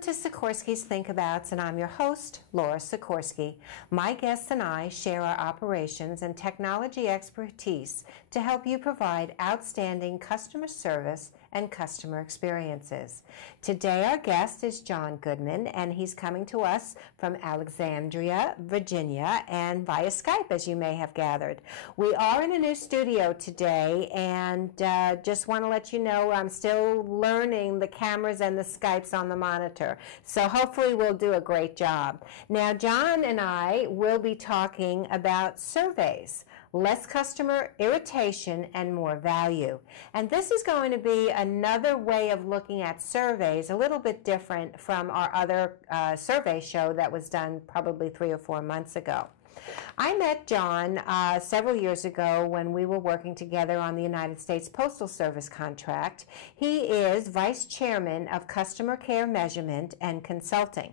Welcome to Sikorski's Thinkabouts, and I'm your host, Laura Sikorski. My guests and I share our operations and technology expertise to help you provide outstanding customer service and customer experiences. Today our guest is John Goodman, and he's coming to us from Alexandria, Virginia, and via Skype, as you may have gathered. We are in a new studio today, and just want to let you know I'm still learning the cameras and the Skypes on the monitor, so hopefully we'll do a great job. Now, John and I will be talking about surveys, less customer irritation and more value. And this is going to be another way of looking at surveys, a little bit different from our other survey show that was done probably 3 or 4 months ago. I met John several years ago when we were working together on the United States Postal Service contract. He is Vice Chairman of Customer Care Measurement and Consulting.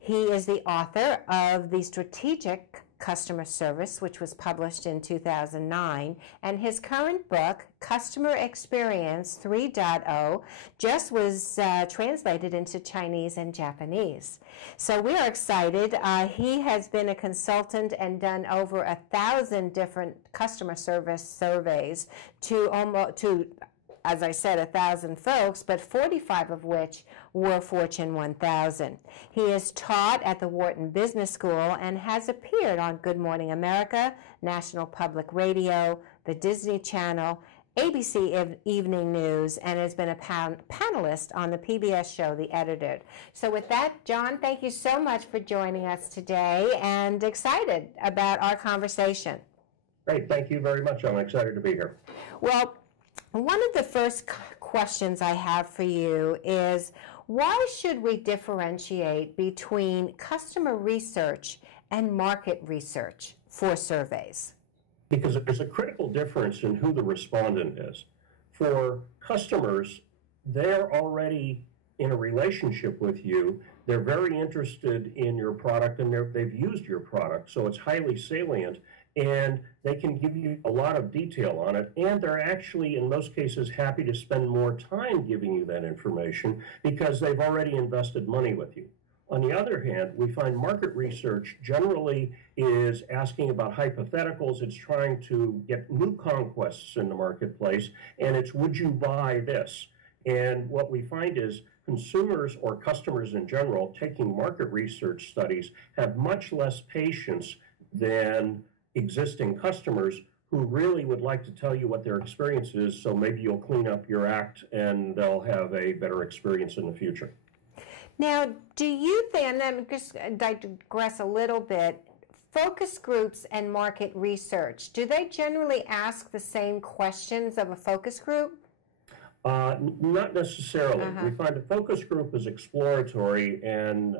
He is the author of the Strategic Customer Service, which was published in 2009, and his current book, Customer Experience 3.0, just was translated into Chinese and Japanese. So we are excited. He has been a consultant and done over 1,000 different customer service surveys to as I said, 1,000 folks, but 45 of which were Fortune 1000. He is taught at the Wharton Business School and has appeared on Good Morning America, National Public Radio, the Disney Channel, ABC Evening News, and has been a panelist on the PBS show, The Editor. So with that, John, thank you so much for joining us today, and excited about our conversation. Great, thank you very much. I'm excited to be here. Well, one of the first questions I have for you is, why should we differentiate between customer research and market research for surveys? Because there's a critical difference in who the respondent is. For customers, they're already in a relationship with you. They're very interested in your product, and they've used your product, so it's highly salient. And they can give you a lot of detail on it, and they're actually, in most cases, happy to spend more time giving you that information because they've already invested money with you. On the other hand, we find market research generally is asking about hypotheticals. It's trying to get new conquests in the marketplace, and it's, would you buy this? And what we find is consumers or customers in general taking market research studies have much less patience than existing customers who really would like to tell you what their experience is, so maybe you'll clean up your act and they'll have a better experience in the future. Now, do you think, and then just digress a little bit, focus groups and market research, do they generally ask the same questions of a focus group? Not necessarily. We find a focus group is exploratory and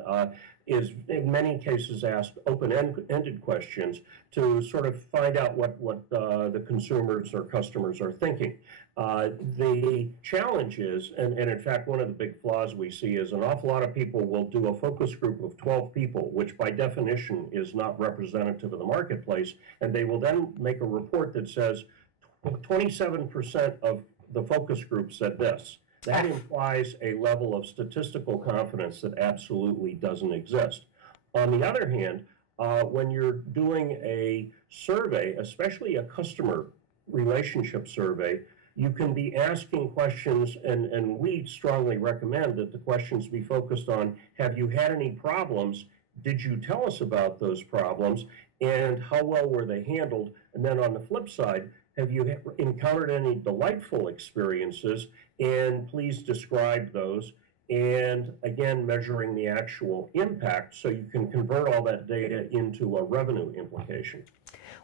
is in many cases asked open-ended questions to sort of find out what the consumers or customers are thinking. The challenge is, and in fact one of the big flaws we see is an awful lot of people will do a focus group of 12 people, which by definition is not representative of the marketplace, and they will then make a report that says 27% of the focus group said this. That implies a level of statistical confidence that absolutely doesn't exist. On the other hand, when you're doing a survey, especially a customer relationship survey, you can be asking questions, and we strongly recommend that the questions be focused on, have you had any problems? Did you tell us about those problems? And how well were they handled? And then on the flip side, have you encountered any delightful experiences? And please describe those. And again, measuring the actual impact so you can convert all that data into a revenue implication.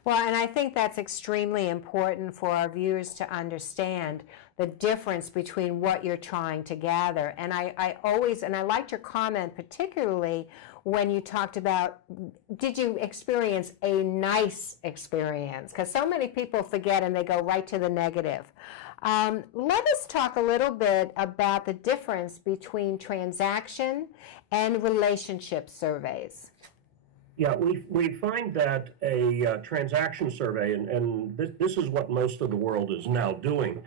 Well, and I think that's extremely important for our viewers to understand the difference between what you're trying to gather. And I liked your comment particularly when you talked about, did you experience a nice experience? Because so many people forget and they go right to the negative. Let us talk a little bit about the difference between transaction and relationship surveys. Yeah, we find that a transaction survey, and this is what most of the world is now doing,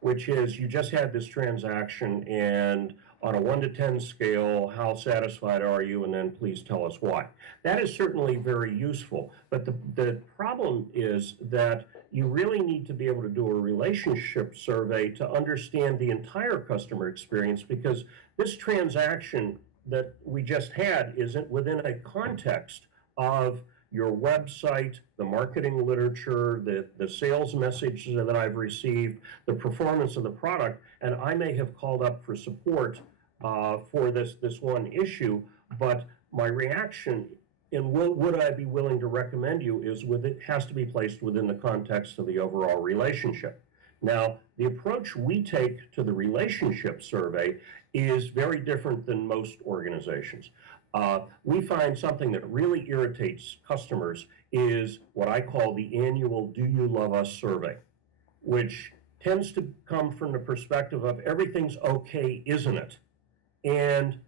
which is you just had this transaction, and on a 1 to 10 scale, how satisfied are you, and then please tell us why. That is certainly very useful, but the problem is that you really need to be able to do a relationship survey to understand the entire customer experience, because this transaction that we just had isn't within a context of your website, the marketing literature, the sales messages that I've received, the performance of the product, and I may have called up for support for this one issue, but my reaction in would I be willing to recommend you is it has to be placed within the context of the overall relationship. Now, the approach we take to the relationship survey is very different than most organizations. We find something that really irritates customers is what I call the annual "Do You Love Us" survey, which tends to come from the perspective of everything's okay, isn't it? And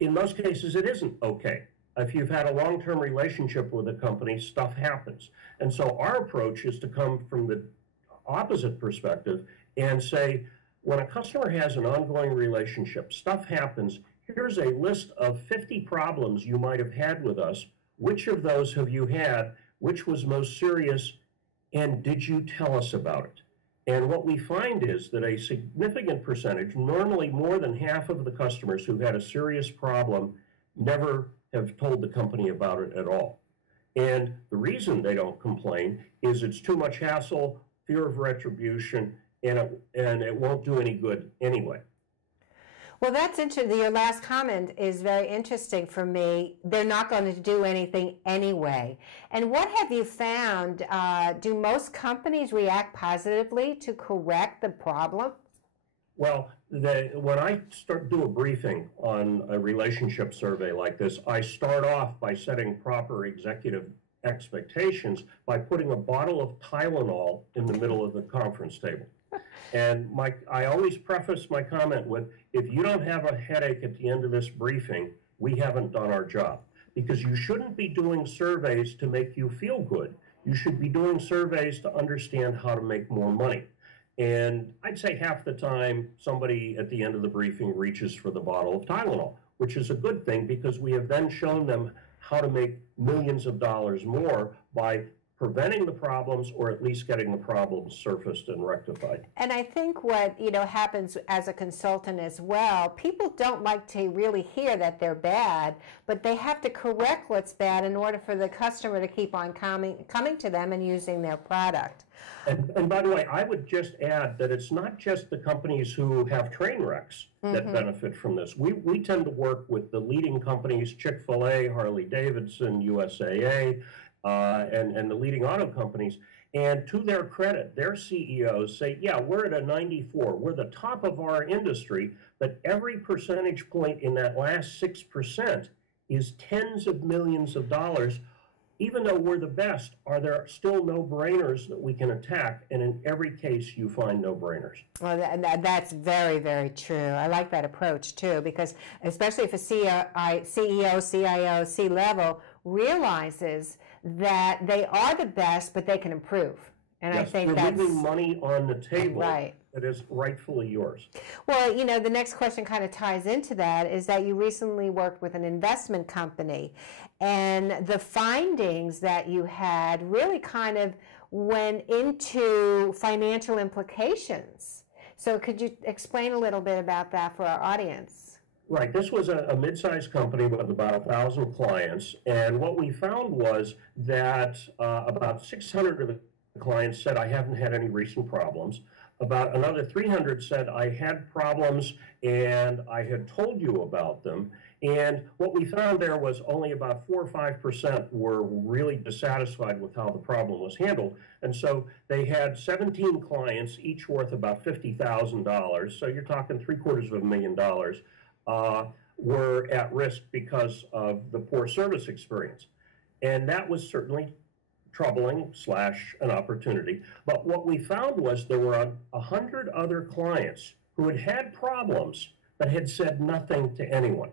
in most cases, it isn't okay. If you've had a long-term relationship with a company, stuff happens. And so our approach is to come from the opposite perspective and say, when a customer has an ongoing relationship, stuff happens, here's a list of 50 problems you might have had with us. Which of those have you had? Which was most serious? And did you tell us about it? And what we find is that a significant percentage, normally more than half of the customers who had a serious problem, never have told the company about it at all. And the reason they don't complain is it's too much hassle, fear of retribution, and it won't do any good anyway. Well, that's interesting. Your last comment is very interesting for me. They're not going to do anything anyway. And what have you found? Do most companies react positively to correct the problem? Well, when I do a briefing on a relationship survey like this, I start off by setting proper executive expectations by putting a bottle of Tylenol in the middle of the conference table. And I always preface my comment with, if you don't have a headache at the end of this briefing, we haven't done our job. Because you shouldn't be doing surveys to make you feel good. You should be doing surveys to understand how to make more money. And I'd say half the time, somebody at the end of the briefing reaches for the bottle of Tylenol, which is a good thing because we have then shown them how to make millions of dollars more by preventing the problems, or at least getting the problems surfaced and rectified. And I think what happens as a consultant as well, people don't like to really hear that they're bad, but they have to correct what's bad in order for the customer to keep on coming to them and using their product. And by the way, I would just add that it's not just the companies who have train wrecks that benefit from this. We tend to work with the leading companies, Chick-fil-A, Harley-Davidson, USAA, and the leading auto companies, and to their credit, their CEOs say, yeah, we're at a 94, we're the top of our industry, but every percentage point in that last 6% is tens of millions of dollars. Even though we're the best, are there still no-brainers that we can attack? And in every case, you find no-brainers. Well, that's very, very true. I like that approach, too, because especially if a CEO, CIO, C-level realizes that they are the best, but they can improve. And yes, I think you're leaving money on the table right. that is rightfully yours. Well, the next question kind of ties into that, is that you recently worked with an investment company, and the findings that you had really kind of went into financial implications. So could you explain a little bit about that for our audience? Right. This was a mid-sized company with about 1,000 clients, and what we found was that about 600 of the clients said, I haven't had any recent problems. About another 300 said, I had problems and I had told you about them. And what we found there was only about 4 or 5% were really dissatisfied with how the problem was handled. And so they had 17 clients, each worth about $50,000. So you're talking $750,000. Were at risk because of the poor service experience. And that was certainly troubling / an opportunity. But what we found was there were 100 other clients who had had problems but had said nothing to anyone.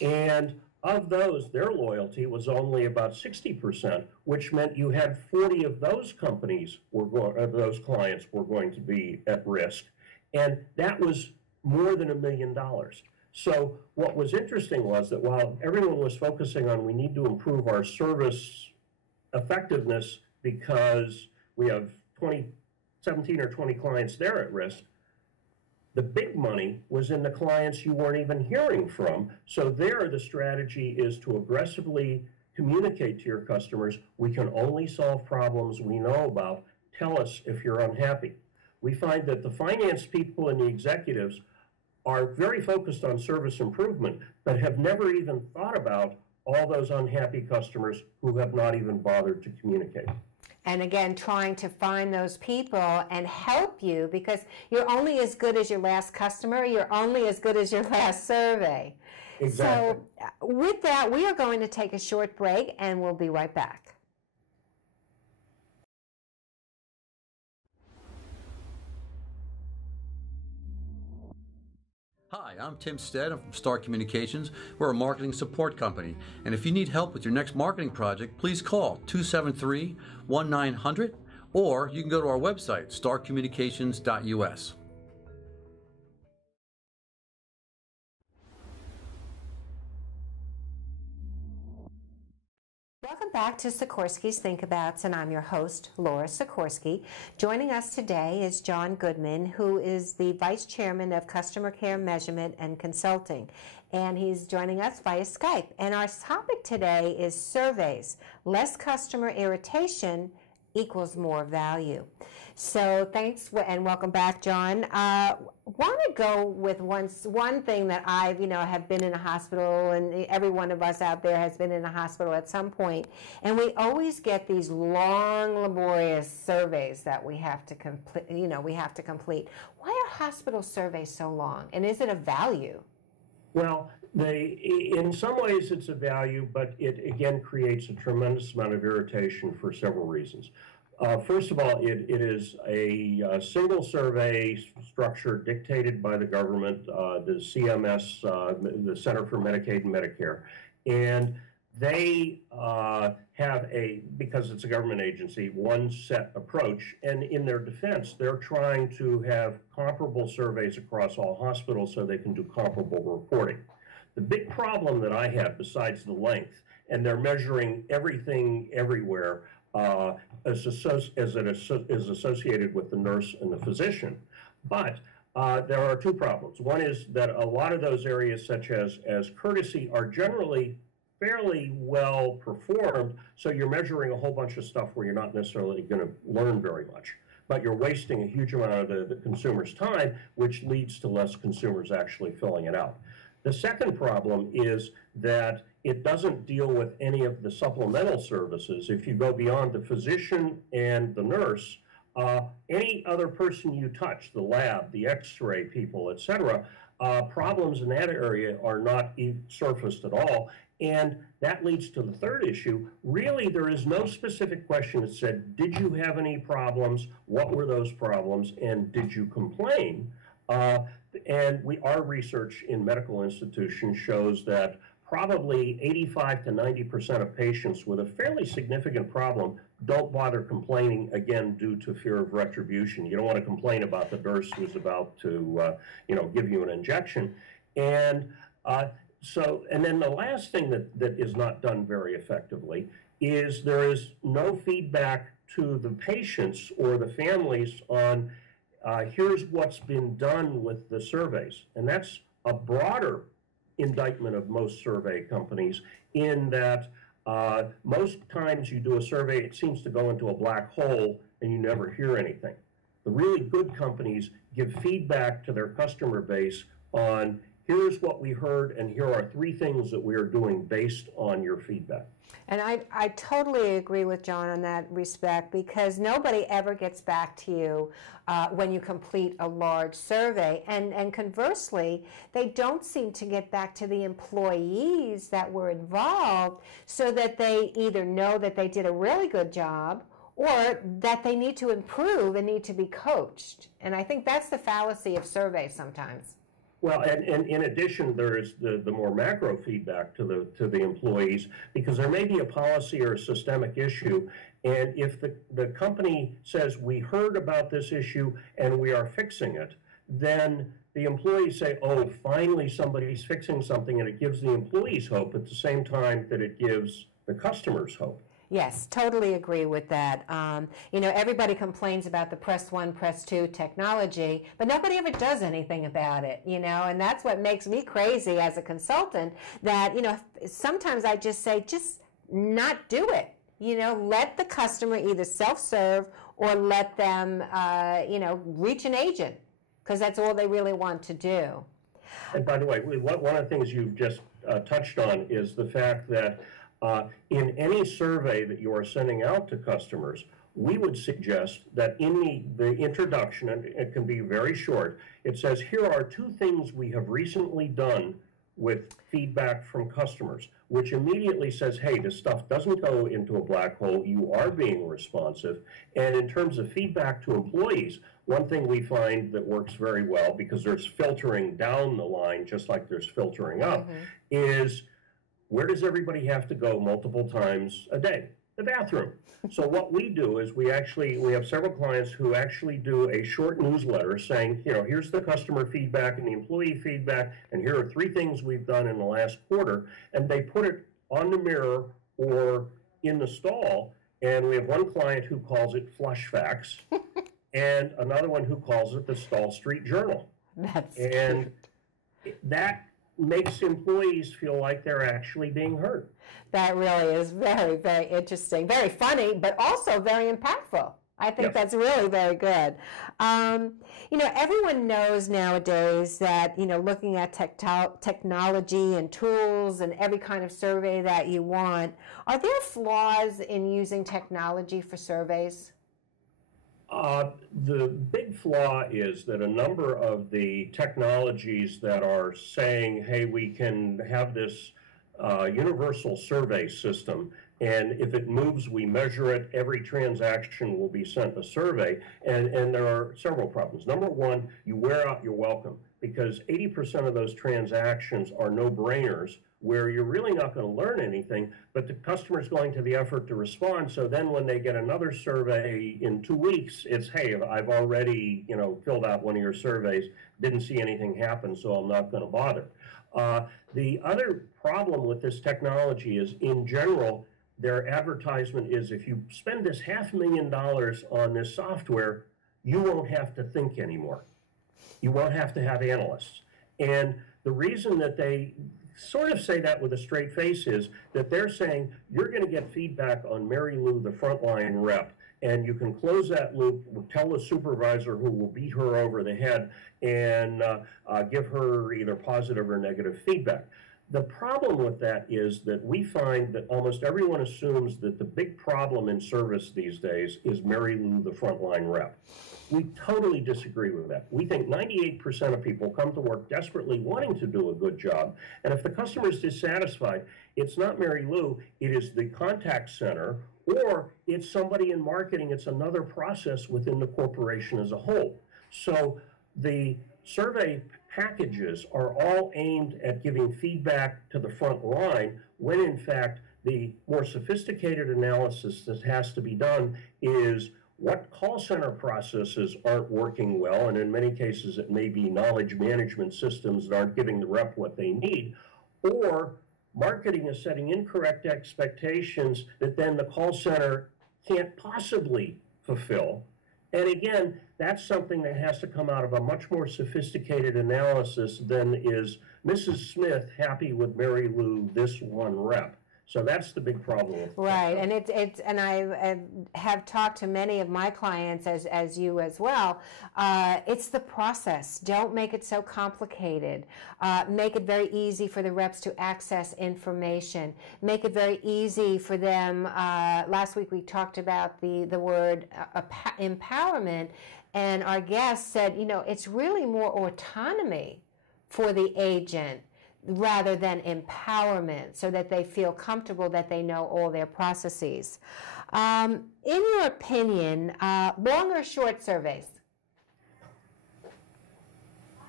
And of those, their loyalty was only about 60%, which meant you had 40 of those companies those clients were going to be at risk. And that was more than $1 million. So what was interesting was that while everyone was focusing on we need to improve our service effectiveness because we have 17 or 20 clients there at risk, the big money was in the clients you weren't even hearing from. So there, the strategy is to aggressively communicate to your customers, we can only solve problems we know about. Tell us if you're unhappy. We find that the finance people and the executives are very focused on service improvement, but have never even thought about all those unhappy customers who have not even bothered to communicate. And again, trying to find those people and help you, because you're only as good as your last customer, you're only as good as your last survey. Exactly. So with that, we are going to take a short break and we'll be right back. Hi, I'm Tim Stead. I'm from Star Communications. We're a marketing support company. And if you need help with your next marketing project, please call 273-1900, or you can go to our website, starcommunications.us. Welcome back to Sikorski's Think Abouts, and I'm your host, Laura Sikorski. Joining us today is John Goodman, who is the Vice Chairman of Customer Care Measurement and Consulting, and he's joining us via Skype. And our topic today is surveys. Less customer irritation equals more value. So thanks and welcome back, John. Want to go with one thing that I've, have been in a hospital, and every one of us out there has been in a hospital at some point, and we always get these long, laborious surveys that we have to complete. Why are hospital surveys so long, and is it a value? Well, in some ways it's a value, but it again creates a tremendous amount of irritation for several reasons. First of all, it is a single survey structure dictated by the government, the CMS, the Center for Medicaid and Medicare, and they have because it's a government agency, one set approach, and in their defense, they're trying to have comparable surveys across all hospitals so they can do comparable reporting. The big problem that I have, besides the length, and they're measuring everything everywhere, as it is associated with the nurse and the physician. But there are two problems. One is that a lot of those areas, such as courtesy, are generally fairly well performed, so you're measuring a whole bunch of stuff where you're not necessarily going to learn very much. But you're wasting a huge amount of the consumer's time, which leads to less consumers actually filling it out. The second problem is that it doesn't deal with any of the supplemental services. If you go beyond the physician and the nurse, any other person you touch, the lab, the x-ray people, etc., problems in that area are not surfaced at all. And that leads to the third issue. Really, there is no specific question that said, did you have any problems? What were those problems? And did you complain? And our research in medical institutions shows that probably 85 to 90% of patients with a fairly significant problem don't bother complaining, again, due to fear of retribution. You don't want to complain about the nurse who's about to, give you an injection. And then the last thing that is not done very effectively is there is no feedback to the patients or the families on here's what's been done with the surveys. And that's a broader indictment of most survey companies in that most times you do a survey, it seems to go into a black hole and you never hear anything. The really good companies give feedback to their customer base on here's what we heard and here are 3 things that we are doing based on your feedback. And I totally agree with John on that respect, because nobody ever gets back to you when you complete a large survey. And conversely, they don't seem to get back to the employees that were involved so that they either know that they did a really good job or that they need to improve and need to be coached. And I think that's the fallacy of surveys sometimes. Well, and in addition, there is the more macro feedback to the employees, because there may be a policy or a systemic issue, and if the company says, we heard about this issue and we are fixing it, then the employees say, oh, finally somebody's fixing something, and it gives the employees hope at the same time that it gives the customers hope. Yes, totally agree with that. You know, everybody complains about the press one, press two technology, but nobody ever does anything about it, you know, and that's what makes me crazy as a consultant, that, you know, sometimes I just say, just not do it. You know, let the customer either self-serve or let them, you know, reach an agent, because that's all they really want to do. And by the way, one of the things you've just touched on is the fact that in any survey that you are sending out to customers, we would suggest that in the introduction, and it can be very short, it says, here are 2 things we have recently done with feedback from customers, which immediately says, hey, this stuff doesn't go into a black hole, you are being responsive. And in terms of feedback to employees, one thing we find that works very well, because there's filtering down the line, just like there's filtering up, is, where does everybody have to go multiple times a day? The bathroom. So what we do is we have several clients who actually do a short newsletter saying, you know, here's the customer feedback and the employee feedback, and here are 3 things we've done in the last quarter, and they put it on the mirror or in the stall, and we have one client who calls it Flush Facts, and another one who calls it the Stall Street Journal. And that makes employees feel like they're actually being heard. That really is very, very interesting, very funny, but also very impactful. I think that's really very good. You know, everyone knows nowadays that, you know, looking at technology and tools and every kind of survey that you want, are there flaws in using technology for surveys? The big flaw is that a number of the technologies that are saying, hey, we can have this universal survey system, and if it moves, we measure it, every transaction will be sent a survey, and there are several problems. Number one, you wear out your welcome, because 80% of those transactions are no-brainers, where you're really not going to learn anything, but the customer's going to the effort to respond. So then when they get another survey in 2 weeks, it's, hey, I've already, you know, filled out one of your surveys, didn't see anything happen, so I'm not going to bother. The other problem with this technology is, in general, their advertisement is, if you spend this $500,000 on this software, you won't have to think anymore. You won't have to have analysts. And the reason that they sort of say that with a straight face is that they're saying, you're going to get feedback on Mary Lou, the frontline rep, and you can close that loop, tell the supervisor who will beat her over the head, and give her either positive or negative feedback. The problem with that is that we find that almost everyone assumes that the big problem in service these days is Mary Lou, the frontline rep. We totally disagree with that. We think 98% of people come to work desperately wanting to do a good job, and if the customer is dissatisfied, it's not Mary Lou, it is the contact center, or it's somebody in marketing, it's another process within the corporation as a whole. So the survey packages are all aimed at giving feedback to the front line, when in fact the more sophisticated analysis that has to be done is what call center processes aren't working well, and in many cases it may be knowledge management systems that aren't giving the rep what they need, or marketing is setting incorrect expectations that then the call center can't possibly fulfill. And again, that's something that has to come out of a much more sophisticated analysis than is Mrs. Smith happy with Mary Lou, this one rep. So that's the big problem. Right, and and I have talked to many of my clients, as you as well. It's the process. Don't make it so complicated. Make it very easy for the reps to access information. Make it very easy for them. Last week we talked about the word empowerment, and our guest said, you know, it's really more autonomy for the agent rather than empowerment, so that they feel comfortable that they know all their processes. In your opinion, long or short surveys?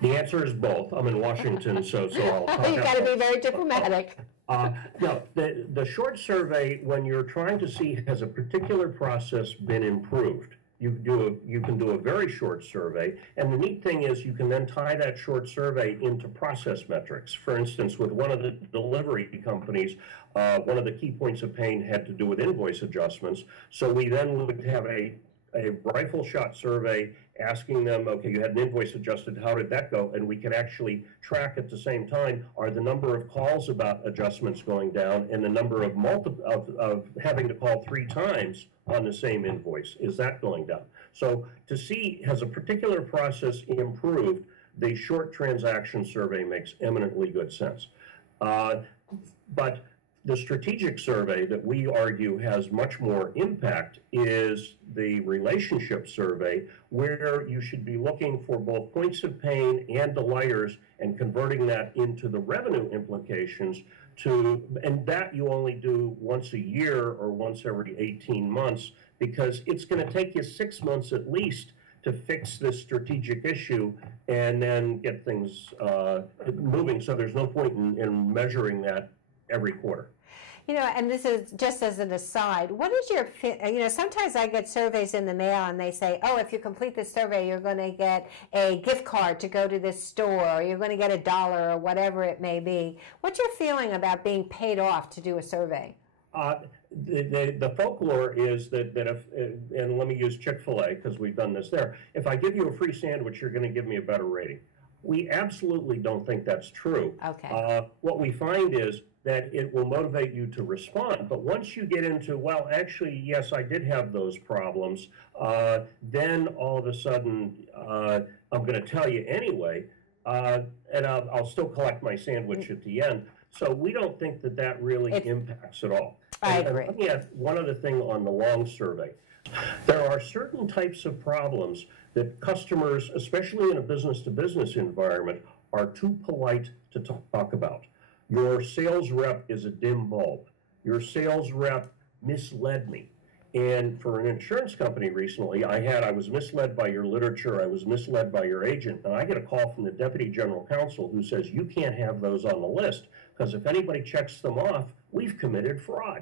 The answer is both. I'm in Washington, so I'll talk. You've got to be very diplomatic. No, the short survey, when you're trying to see has a particular process been improved, you can do a very short survey, and the neat thing is you can then tie that short survey into process metrics. For instance, with one of the delivery companies, one of the key points of pain had to do with invoice adjustments. So we then would have a rifle shot survey asking them, okay, you had an invoice adjusted, how did that go? And we could actually track at the same time, are the number of calls about adjustments going down, and the number of having to call 3 times on the same invoice, is that going down? So to see, has a particular process improved, the short transaction survey makes eminently good sense. But the strategic survey that we argue has much more impact is the relationship survey, where you should be looking for both points of pain and delighters and converting that into the revenue implications and that you only do once a year or once every 18 months, because it's going to take you 6 months at least to fix this strategic issue and then get things moving. So there's no point in measuring that every quarter. You know, and this is just as an aside, what is your, sometimes I get surveys in the mail and they say, oh, if you complete this survey, you're going to get a gift card to go to this store, or you're going to get $1 or whatever it may be. What's your feeling about being paid off to do a survey? The folklore is that if, and let me use Chick-fil-A because we've done this there, if I give you a free sandwich, you're going to give me a better rating. We absolutely don't think that's true. Okay. What we find is that it will motivate you to respond. But once you get into, well, actually, yes, I did have those problems, then all of a sudden, I'm going to tell you anyway, and I'll still collect my sandwich at the end. So we don't think that that really impacts at all. I agree. And let me add one other thing on the long survey. There are certain types of problems that customers, especially in a business-to-business environment, are too polite to talk about. Your sales rep is a dim bulb. Your sales rep misled me. And for an insurance company recently, I was misled by your literature, I was misled by your agent, and I get a call from the deputy general counsel who says, you can't have those on the list, because if anybody checks them off, we've committed fraud.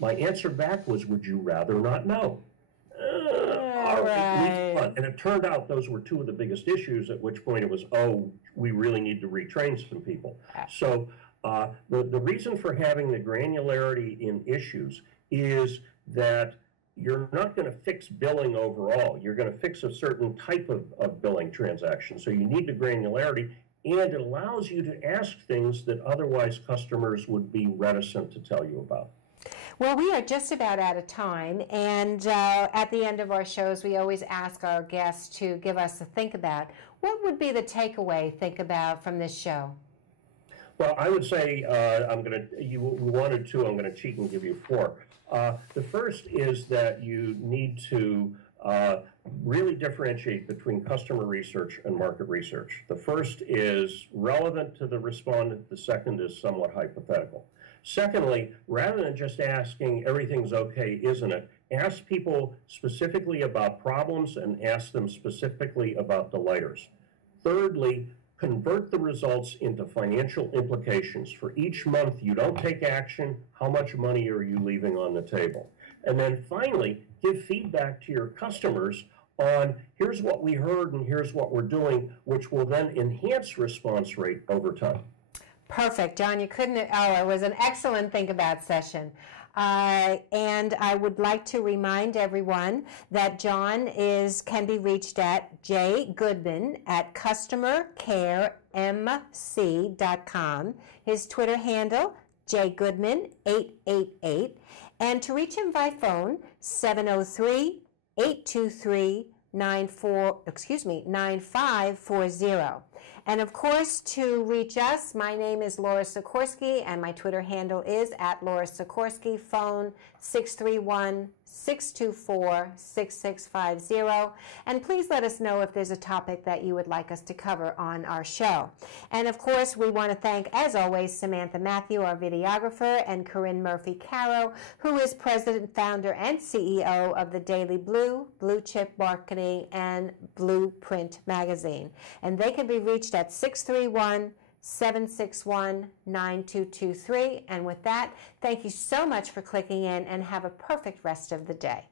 My answer back was, would you rather not know? All right. And it turned out those were 2 of the biggest issues, at which point it was, oh, we really need to retrain some people. So the reason for having the granularity in issues is that you're not going to fix billing overall. You're going to fix a certain type of billing transaction. So you need the granularity, and it allows you to ask things that otherwise customers would be reticent to tell you about. Well, we are just about out of time, and at the end of our shows, we always ask our guests to give us a think about. What would be the takeaway, think about, from this show? Well, I would say you wanted 2, I'm going to cheat and give you 4. The first is that you need to really differentiate between customer research and market research. The first is relevant to the respondent, the second is somewhat hypothetical. Secondly, rather than just asking everything's okay, isn't it, ask people specifically about problems and ask them specifically about delighters. Thirdly, convert the results into financial implications. For each month you don't take action, how much money are you leaving on the table? And then finally, give feedback to your customers on here's what we heard and here's what we're doing, which will then enhance response rate over time. Perfect, John. You couldn't. Oh, it was an excellent think about session. And I would like to remind everyone that John can be reached at jgoodman@customercaremc.com. His Twitter handle, jgoodman888. And to reach him by phone, 703-823-9540. And of course, to reach us, my name is Laura Sikorski, and my Twitter handle is @Laura Sikorski, phone 631 624-6650, and please let us know if there's a topic that you would like us to cover on our show. And of course, we want to thank, as always, Samantha Matthew, our videographer, and Corinne Murphy-Caro, who is president, founder, and CEO of the Daily Blue, Blue Chip Marketing, and Blueprint magazine. And they can be reached at 631-761-9223. And with that, thank you so much for clicking in, and have a perfect rest of the day.